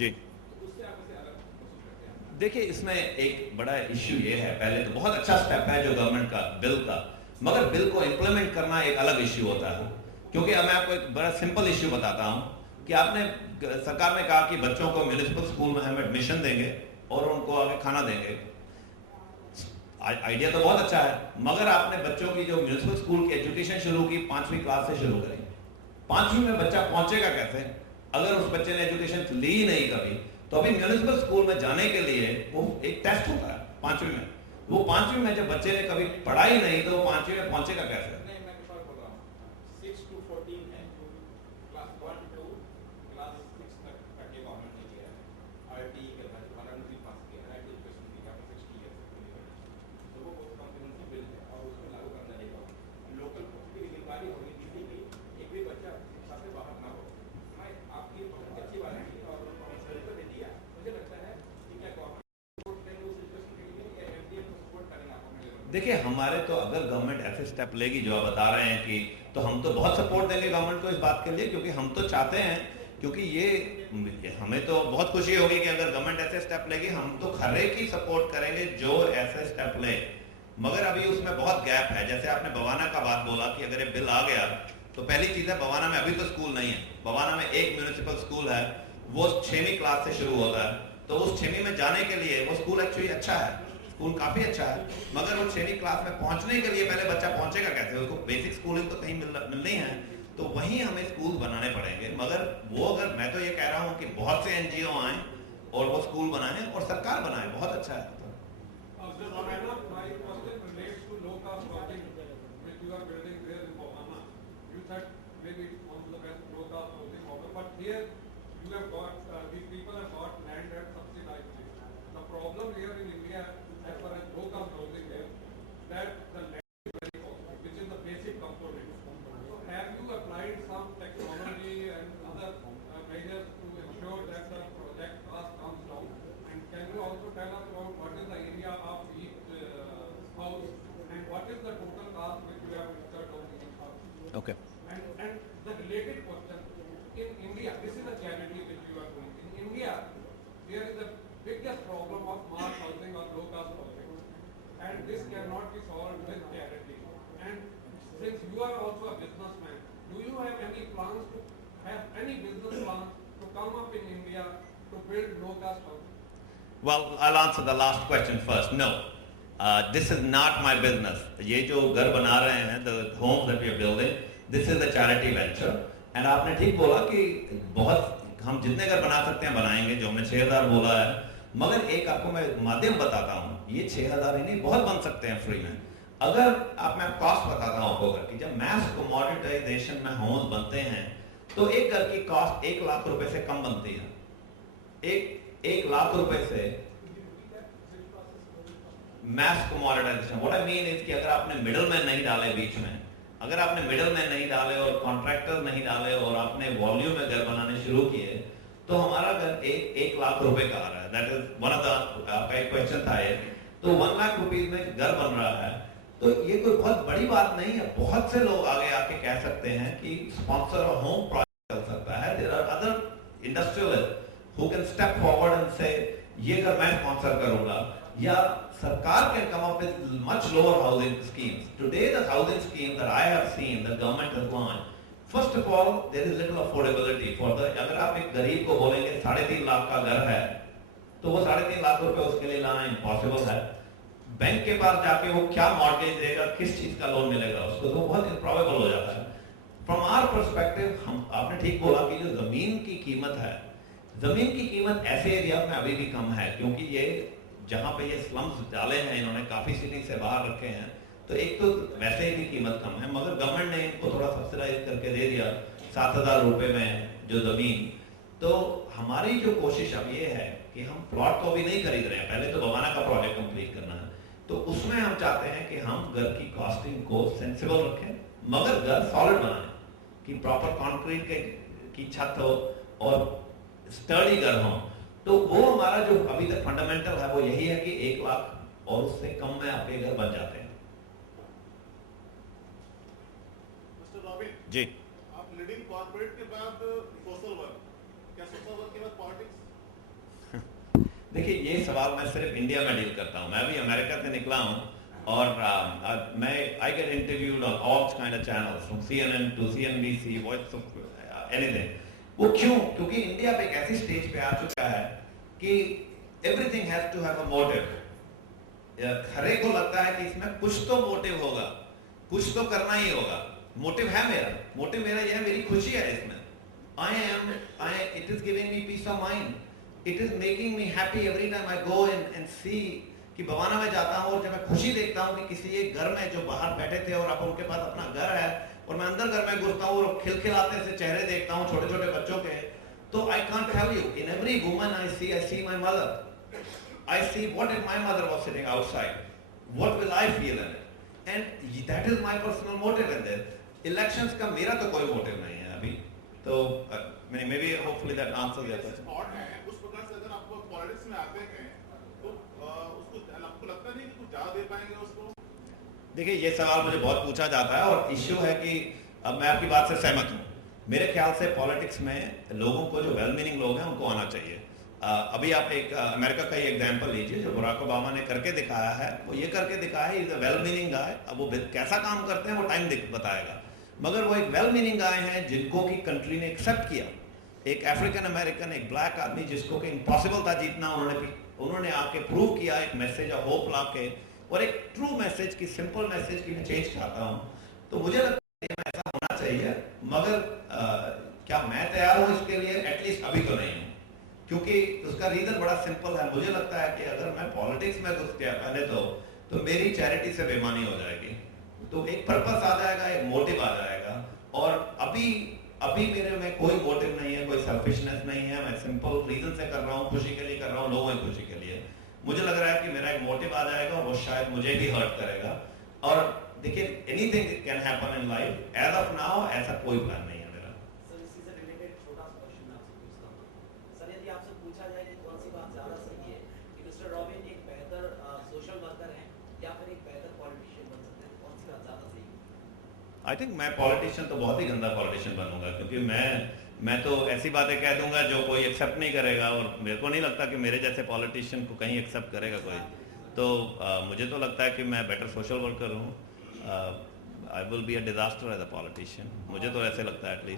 जी देखिए, इसमें एक बड़ा इश्यू ये है, पहले तो बहुत अच्छा स्टेप है जो गवर्नमेंट का बिल का, मगर बिल को इम्प्लीमेंट करना एक अलग इश्यू होता है। क्योंकि अब मैं आपको एक बड़ा सिंपल इश्यू बताता हूँ कि आपने सरकार ने कहा कि बच्चों को म्यूनिसिपल स्कूल में हम एडमिशन देंगे और उनको आगे खाना देंगे। आइडिया तो बहुत अच्छा है, मगर आपने बच्चों की जो म्यूनिसिपल स्कूल की एजुकेशन शुरू की 5वीं क्लास से शुरू करी। 5वीं में बच्चा पहुंचेगा कैसे अगर उस बच्चे ने एजुकेशन ली ही नहीं कभी? तो अभी म्यूनिसिपल स्कूल में जाने के लिए वो एक टेस्ट होता है 5वीं में। वो 5वीं में जब बच्चे ने कभी पढ़ाई नहीं तो वो 5वीं में पहुंचेगा कैसे? देखिए, हमारे तो अगर गवर्नमेंट ऐसे स्टेप लेगी जो आप बता रहे हैं कि, तो हम तो बहुत सपोर्ट देंगे गवर्नमेंट को इस बात के लिए, क्योंकि हम तो चाहते हैं, क्योंकि ये हमें तो बहुत खुशी होगी कि अगर गवर्नमेंट ऐसे स्टेप लेगी, हम तो हर एक ही सपोर्ट करेंगे जो ऐसे स्टेप ले। मगर अभी उसमें बहुत गैप है। जैसे आपने बवाना का बात बोला कि अगर ये बिल आ गया तो पहली चीज है, बवाना में अभी तो स्कूल नहीं है। बवाना में एक म्यूनिसिपल स्कूल है, वो 6वीं क्लास से शुरू होता है। तो उस 6वीं में जाने के लिए वो स्कूल एक्चुअली अच्छा है, स्कूल काफी अच्छा है, मगर वो 6वीं क्लास में पहुंचने के लिए पहले बच्चा पहुंचेगा कैसे? उसको बेसिक स्कूलिंग तो कहीं मिलनी है, तो वहीं हमें स्कूल बनाने पड़ेंगे। मगर वो, अगर मैं तो ये कह रहा हूँ कि बहुत से एनजीओ आए और वो स्कूल बनाए और सरकार बनाए, बहुत अच्छा है। Okay. And the related question, in India, this is a charity which you are doing. In India, there is the biggest problem of mass housing or low cost housing, and this cannot be solved with charity. And since you are also a businessman, do you have any plans to have any business plans to come up in India to build low cost housing? Well, I'll answer the last question first. No. This is not my business. ये जो घर बना रहे हैं, the homes that we are building, this is a charity venture. And आपने ठीक बोला कि बहुत हम जितने घर बना सकते हैं बनाएंगे, जो हमने 6000 बोला है। मगर एक आपको मैं माध्यम बताता हूँ, ये 6000 ही नहीं, बहुत बन सकते हैं फ्री में। अगर आप, मैं कॉस्ट बताता हूँ आपको, कि जब मैस कमोडिटाइजेशन में होम्स बनते हैं तो एक घर की कॉस्ट 1 लाख रुपए से कम बनती है। एक लाख रुपए से mass commoditization. What I mean is कि अगर आपने मिडल मैन नहीं डाले बीच में, अगर आपने मिडल मैन नहीं डाले और कॉन्ट्रैक्टर नहीं डाले और आपने वॉल्यूम में घर बनाने शुरू किए, तो हमारा घर 1 लाख रुपए का आ रहा है। That is one of the, आपका एक क्वेश्चन था ये, तो 1 लाख रुपीज में घर बन रहा है। तो ये कोई बहुत बड़ी बात नहीं है। बहुत से लोग आगे आके कह सकते हैं कि स्पॉन्सर और होम प्रोजेक्ट चल सकता है। There are other industrialist who can step forward and से ये घर मैं स्पॉन्सर करूंगा, या सरकार can come up with much lower housing schemes. Today the housing scheme that I have seen, the government has launched, first of all there is little affordability for the, अगर आप एक गरीब को बोलेंगे 3.5 लाख का घर है, तो वो 3.5 लाख रुपए उसके लिए लाना इम्पॉसिबल है। बैंक के पास जाके वो क्या मॉर्गेज देगा, किस चीज का लोन मिलेगा उसको, तो बहुत इम्प्रॉबेबल हो जाता है। फ्रॉम आवर पर्सपेक्टिव, हम, आपने ठीक बोला कि जो जमीन की कीमत है, जमीन की कीमत ऐसे एरिया में अभी भी कम है, क्योंकि ये जहां पे ये स्लम्स डाले हैं इन्होंने, काफी सिटी से बाहर रखे हैं, तो एक तो वैसे ही भी कीमत कम है, मगर गवर्नमेंट ने इनको थोड़ा सब्सिडाइज करके दे दिया 7000 रुपए में जो जमीन। तो हमारी जो कोशिश अब ये है कि हम प्लॉट तो अभी नहीं खरीद रहे हैं, पहले तो बवाना का प्रोजेक्ट कंप्लीट करना है, तो उसमें हम चाहते हैं कि हम घर की कॉस्टिंग को सेंसिबल रखें, मगर घर सॉलिड बनाएं, कि प्रॉपर कंक्रीट की छत हो और स्टर्डी घर हो। तो वो हमारा जो अभी तक फंडामेंटल है वो यही है कि 1 लाख और उससे कम में आपके घर बन जाते हैं। मिस्टर रॉबिन जी, आप लीडिंग कॉर्पोरेट के बाद सोशल वर्क, क्या सोशल वर्क के बाद पॉलिटिक्स? देखिए ये सवाल मैं सिर्फ इंडिया में डील करता हूँ, मैं भी अमेरिका से निकला हूँ और मैं I get interviewed on all kind of channels from CNN to CNBC, voice of anything. वो क्यों? क्योंकि इंडिया पे एक ऐसी स्टेज पे आ चुका है कि everything has to have a motive. हरे को लगता है कि इसमें कुछ तो मोटिव होगा, कुछ तो करना ही होगा। मोटिव है मेरा, मोटिव मेरा यह है, मेरी खुशी है इसमें। It is giving me peace of mind. It is making me happy every time I go and see कि बवाना में जाता हूँ और जब मैं खुशी देखता हूँ कि किसी एक घर में जो बाहर बैठे थे और अब उनके पास अपना घर है और मैं अंदर घर में घुसता हूँ और खिलखिलाते से चेहरे देखता हूँ छोटे छोटे बच्चों के, तो I can't tell you, in every woman I see my mother. I see what if my mother was sitting outside, what will I feel in it, and that is my personal motive in this. Elections का मेरा तो कोई motive नहीं है अभी, तो maybe hopefully that answers your question. Spot है उस प्रकार से अगर आप पॉलिटिक्स में आते हैं तो उसको आपको लगता नहीं कि कुछ ज्यादा दे पाएंगे उसको? देखिए ये सवाल मुझे बहुत पूछा जाता है और इश्यू है कि अब मैं आपकी बात से सहमत हूँ। मेरे ख्याल से पॉलिटिक्स में लोगों को, जो वेल मीनिंग लोग हैं, उनको आना चाहिए। अभी आप एक अमेरिका का ही एग्जांपल लीजिए जो बराक ओबामा ने करके दिखाया है। वो ये करके दिखाया है, इज अ वेल मीनिंग गाय। अब वो कैसा काम करते हैं वो टाइम बताएगा, मगर वो एक वेल मीनिंग गाय हैं जिनको की कंट्री ने एक्सेप्ट किया। एक अफ्रीकन अमेरिकन, एक ब्लैक आदमी जिसको कि इम्पॉसिबल था जीतना, उन्होंने आके प्रूव किया, एक मैसेज ऑफ होप ला के, और एक ट्रू मैसेज की, सिंपल मैसेज की मैं चेंज चाहता हूँ। तो मुझे लगता है ऐसा होना चाहिए, मगर क्या मैं तैयार हूँ इसके लिए? एटलीस्ट अभी तो नहीं हूँ, क्योंकि उसका रीजन बड़ा सिंपल है। मुझे लगता है कि अगर मैं पॉलिटिक्स में घुस गया पहले तो मेरी चैरिटी से बेईमानी हो जाएगी, तो एक पर्पस आ जाएगा, एक मोटिव आ जाएगा। और अभी मेरे में कोई मोटिव नहीं है, कोई सेल्फिशनेस नहीं है। मैं सिंपल रीजन से कर रहा हूँ, खुशी के लिए कर रहा हूँ, लोगों की खुशी के लिए। मुझे लग रहा है कि मेरा एक मोटिव आ जाएगा और वो शायद मुझे भी हर्ट करेगा। और देखिए anything can happen in life, as of now ऐसा कोई प्लान नहीं है मेरा। सर इसी से रिलेटेड छोटा सा क्वेश्चन आपसे पूछता हूँ। सर यदि आपसे पूछा जाए कि कौन सी बात ज़्यादा सही है कि मिस्टर रॉबिन एक बेहतर सोशल वर्कर हैं या फिर एक बेहतर पॉलिटिशियन बन सकते हैं, कौन सी बात ज़्यादा सही है? आई थिंक मैं पॉलिटिशियन तो बहुत ही गंदा पॉलिटिशियन बनूंगा, क्योंकि मैं तो ऐसी बातें कह दूंगा जो कोई एक्सेप्ट नहीं करेगा, और मेरे को नहीं लगता कि मेरे जैसे पॉलिटिशियन को कहीं एक्सेप्ट करेगा कोई। तो मुझे तो लगता है कि मैं बेटर सोशल वर्कर हूँ। I will be a disaster as a politician, मुझे तो ऐसे लगता है एटलीस्ट।